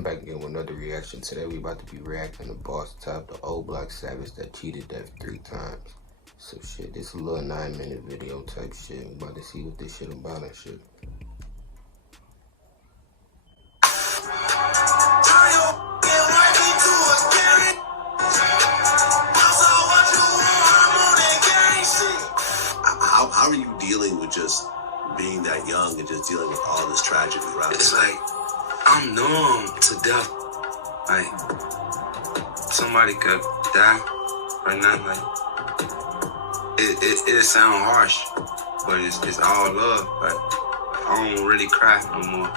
I'm back again with another reaction. Today we about to be reacting to Boss Top, the OBLOCK savage that cheated death 3 times. So shit, this is a little 9-minute video type shit. We about to see what this shit about and shit. How are you dealing with just being that young and just dealing with all this tragedy around you? It's like, I'm numb to death. Like, somebody could die right now. Like, it sound harsh, but it's all love. Like, I don't really cry no more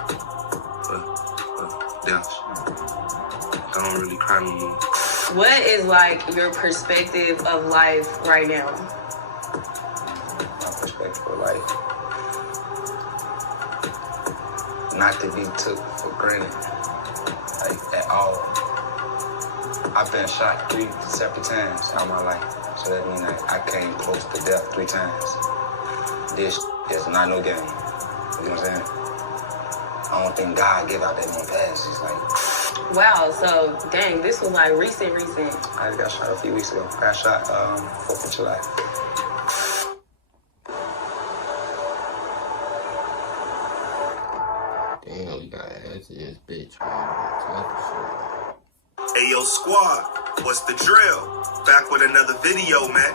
for death. I don't really cry no more. What is like your perspective of life right now? My perspective of life, not to be took for granted, like at all. I've been shot 3 separate times in my life, so that means that I came close to death 3 times. This is not no game. You know what I'm saying? I don't think God give out that many passes. It's like, wow, so dang, this was like recent. I just got shot a few weeks ago. I got shot 4th of July. Damn, we got ass in this bitch, man. Hey yo squad, what's the drill? Back with another video, man.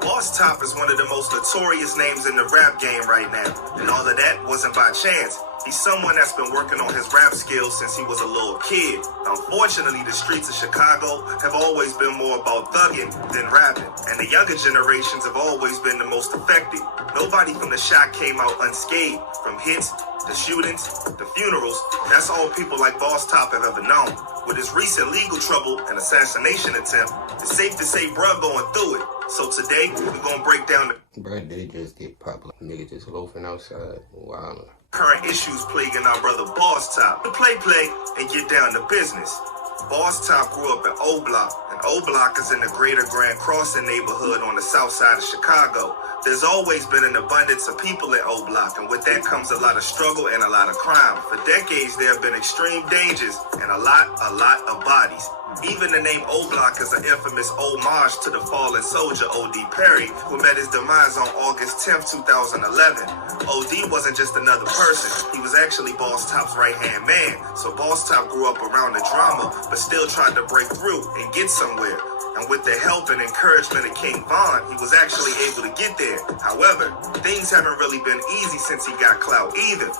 Boss Top is one of the most notorious names in the rap game right now, and all of that wasn't by chance. He's someone that's been working on his rap skills since he was a little kid. Unfortunately, the streets of Chicago have always been more about thugging than rapping, and the younger generations have always been the most affected. Nobody from the shot came out unscathed, from hits, the shootings, the funerals. That's all people like Boss Top have ever known. With his recent legal trouble and assassination attempt, it's safe to say bruh going through it. So today, we're gonna break down the Bruh, they just get popular. Nigga just loafing outside. Wow. current issues plaguing our brother Boss Top. To play and get down to business. Boss Top grew up in OBLOCK, and OBLOCK is in the greater Grand Crossing neighborhood on the south side of Chicago. There's always been an abundance of people in OBLOCK, and with that comes a lot of struggle and a lot of crime. For decades, there have been extreme dangers and a lot of bodies. Even the name OBLOCK is an infamous homage to the fallen soldier O.D. Perry, who met his demise on August 10th, 2011. O.D. wasn't just another person. He was actually Boss Top's right-hand man. So Boss Top grew up around the drama, but still tried to break through and get somewhere. And with the help and encouragement of King Von, he was actually able to get there. However, things haven't really been easy since he got clout either.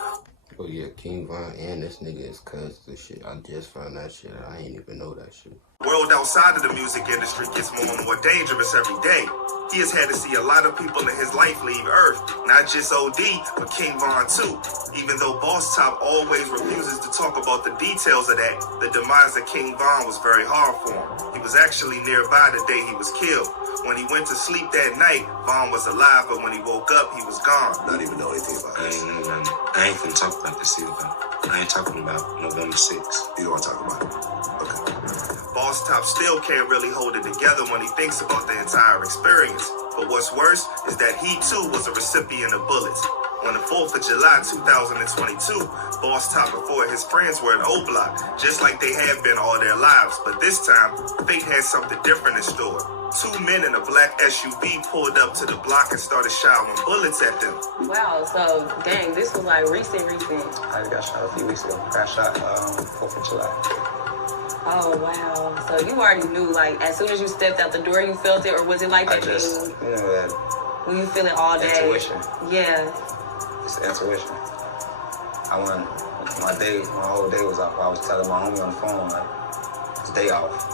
Oh yeah, King Von and this nigga is cousins and shit. I just found that shit. I ain't even know that shit. The world outside of the music industry gets more and more dangerous every day. He has had to see a lot of people in his life leave Earth, not just OD, but King Von too. Even though Boss Top always refuses to talk about the details of that, the demise of King Von was very hard for him. He was actually nearby the day he was killed. When he went to sleep that night, Von was alive, but when he woke up, he was gone. Not even know anything about this. I ain't gonna talk about this either. I ain't talking about November 6th. You don't want to talk about it? Okay. Boss Top still can't really hold it together when he thinks about the entire experience. But what's worse is that he too was a recipient of bullets. On the 4th of July 2022, Boss Top and 4 of his friends were at OBLOCK, just like they have been all their lives. But this time, fate had something different in store. 2 men in a black SUV pulled up to the block and started showering bullets at them. Wow, so dang, this was like recent. I just got shot a few weeks ago. I got shot 4th of July. Oh wow, so you already knew, like as soon as you stepped out the door you felt it, or was it like that thing? You know that. When you feel it all day? Intuition. Yeah. It's intuition. My whole day was off. I was telling my homie on the phone, like, it's day off.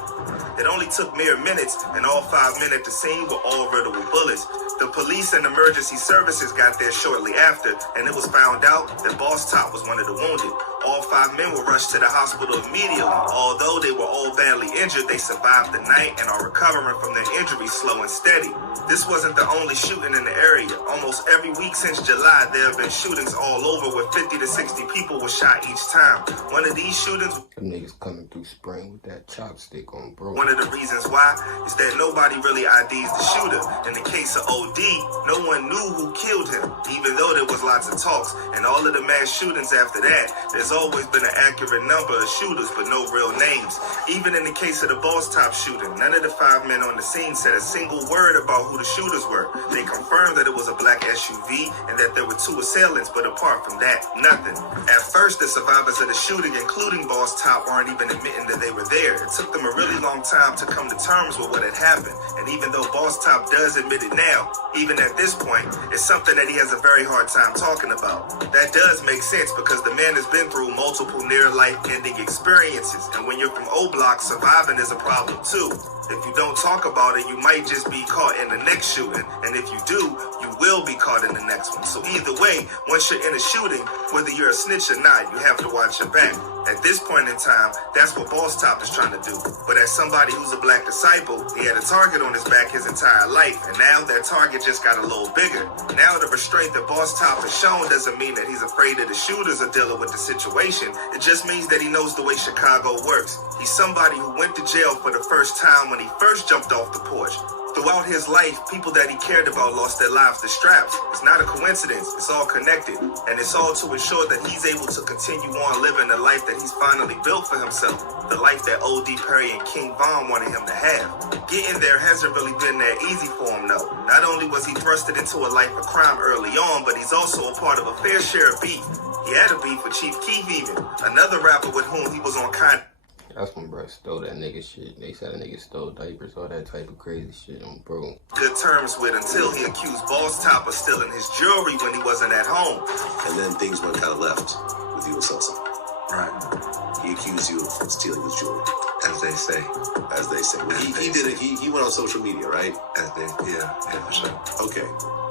It only took mere minutes, and all 5 men at the scene were all riddled with bullets. The police and emergency services got there shortly after, and it was found out that Boss Top was one of the wounded. All 5 men were rushed to the hospital immediately. Although they were all badly injured, they survived the night and are recovering from their injuries slow and steady. This wasn't the only shooting in the area. Almost every week since July, there have been shootings all over where 50 to 60 people were shot each time. One of these shootings... Them niggas coming through spring with that chopstick on, bro. One of the reasons why is that nobody really IDs the shooter. In the case of OD, no one knew who killed him, even though there was lots of talks. And all of the mass shootings after that, there's there's always been an accurate number of shooters, but no real names. Even in the case of the Boss Top shooting, none of the 5 men on the scene said a single word about who the shooters were. They confirmed that it was a black SUV and that there were 2 assailants, but apart from that, nothing. At first, the survivors of the shooting, including Boss Top, weren't even admitting that they were there. It took them a really long time to come to terms with what had happened. And even though Boss Top does admit it now, even at this point, it's something that he has a very hard time talking about. That does make sense because the man has been through multiple near-life-ending experiences, and when you're from OBLOCK, surviving is a problem too. If you don't talk about it, you might just be caught in the next shooting, and if you do, you will be caught in the next one. So either way, once you're in a shooting, whether you're a snitch or not, you have to watch your back. At this point in time, that's what Boss Top is trying to do. But as somebody who's a black disciple, he had a target on his back his entire life, and now that target just got a little bigger. Now the restraint that Boss Top has shown doesn't mean that he's afraid of the shooters or dealing with the situation. It just means that he knows the way Chicago works. He's somebody who went to jail for the first time when he first jumped off the porch. Throughout his life, people that he cared about lost their lives to straps. It's not a coincidence. It's all connected. And it's all to ensure that he's able to continue on living the life that he's finally built for himself. The life that O.D. Perry and King Von wanted him to have. Getting there hasn't really been that easy for him, though. Not only was he thrusted into a life of crime early on, but he's also a part of a fair share of beef. He had a beef with Chief Keef even, another rapper with whom he was on kind. That's when bro stole that nigga shit. They said a nigga stole diapers, all that type of crazy shit on bro. Good terms with until he accused Boss Top of stealing his jewelry when he wasn't at home. And then things went kind of left with you and Sosa. Right. He accused you of stealing his jewelry. As they say. As they say. Well, he did it. He went on social media, right? Yeah, for sure. Okay.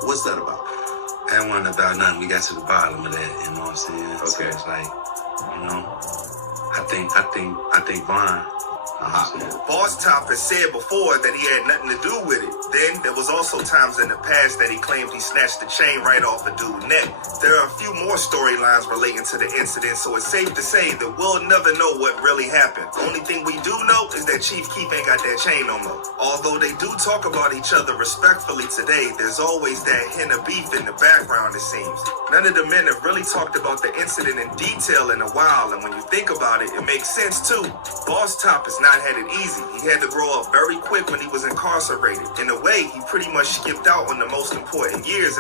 What's that about? That wasn't about nothing. We got to the bottom of that, you know what I'm saying? Okay. So it's like, you know, I think Von. Boss Top has said before that he had nothing to do with it. Then there was also times in the past that he claimed he snatched the chain right off a dude's neck. There are a few more storylines relating to the incident, so it's safe to say that we'll never know what really happened. The only thing we do know is that Chief Keef ain't got that chain no more. Although they do talk about each other respectfully today, there's always that hint of beef in the background, it seems. None of the men have really talked about the incident in detail in a while, and when you think about it, it makes sense too. Boss Top is not had it easy. He had to grow up very quick when he was incarcerated. In a way, he pretty much skipped out on the most important years.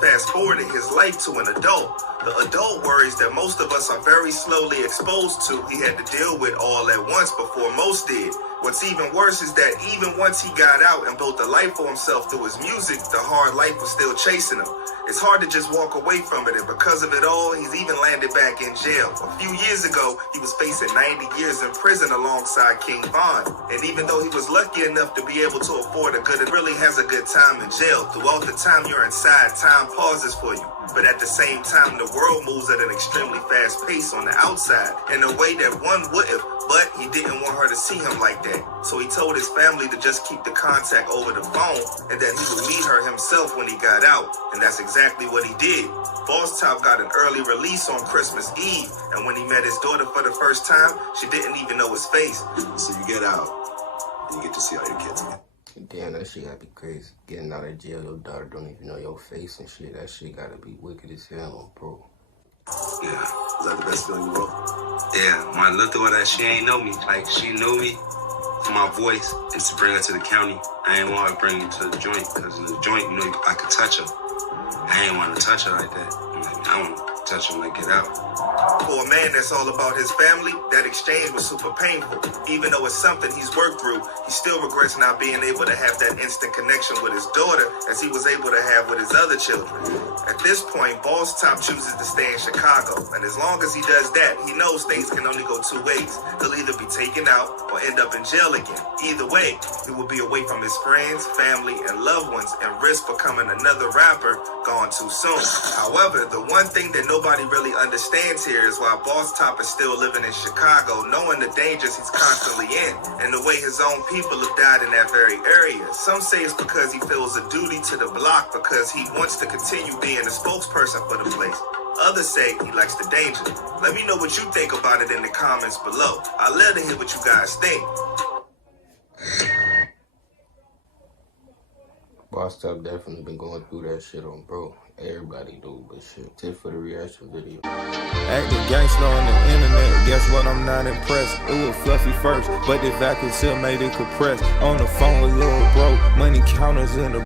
Fast forwarding his life to an adult. The adult worries that most of us are very slowly exposed to, he had to deal with all at once before most did. What's even worse is that even once he got out and built a life for himself through his music, the hard life was still chasing him. It's hard to just walk away from it, and because of it all, he's even landed back in jail. A few years ago, he was facing 90 years in prison alongside King Von. And even though he was lucky enough to be able to afford a good, it really has a good time in jail. Throughout the time you're inside, time pauses for you. But at the same time, the world moves at an extremely fast pace on the outside in a way that one wouldn't, but he didn't want her to see him like that. So he told his family to just keep the contact over the phone and that he would meet her himself when he got out. And that's exactly what he did. Boss Top got an early release on Christmas Eve, and when he met his daughter for the first time, she didn't even know his face. So you get out and you get to see all your kids again. Damn, that shit gotta be crazy. Getting out of jail, your daughter don't even know your face and shit. That shit gotta be wicked as hell, bro. Yeah. Is that the best feeling in the world? Yeah, my little daughter, she ain't know me. Like, she knew me for my voice and to bring her to the county. I ain't want her to bring her to the joint, because in the joint, you know, I could touch her. I ain't want to touch her like that. I want to touch her when I get out. For a man that's all about his family, that exchange was super painful. Even though it's something he's worked through, he still regrets not being able to have that instant connection with his daughter as he was able to have with his other children. At this point, Boss Top chooses to stay in Chicago, and as long as he does that, he knows things can only go two ways. He'll either be taken out or end up in jail again. Either way, he will be away from his friends, family, and loved ones and risk becoming another rapper gone too soon. However, the one thing that nobody really understands here is why Boss Top is still living in Chicago, knowing the dangers he's constantly in, and the way his own people have died in that very area. Some say it's because he feels a duty to the block because he wants to continue being a spokesperson for the place. Others say he likes the danger. Let me know what you think about it in the comments below. I'd love to hear what you guys think. Boss Top definitely been going through that shit on bro. Everybody do, but shit. Tip for the reaction video. Acting gangsta on the internet, guess what, I'm not impressed. It was fluffy first, but the vacuum still made it compressed. On the phone with Lil Bro, money counters in the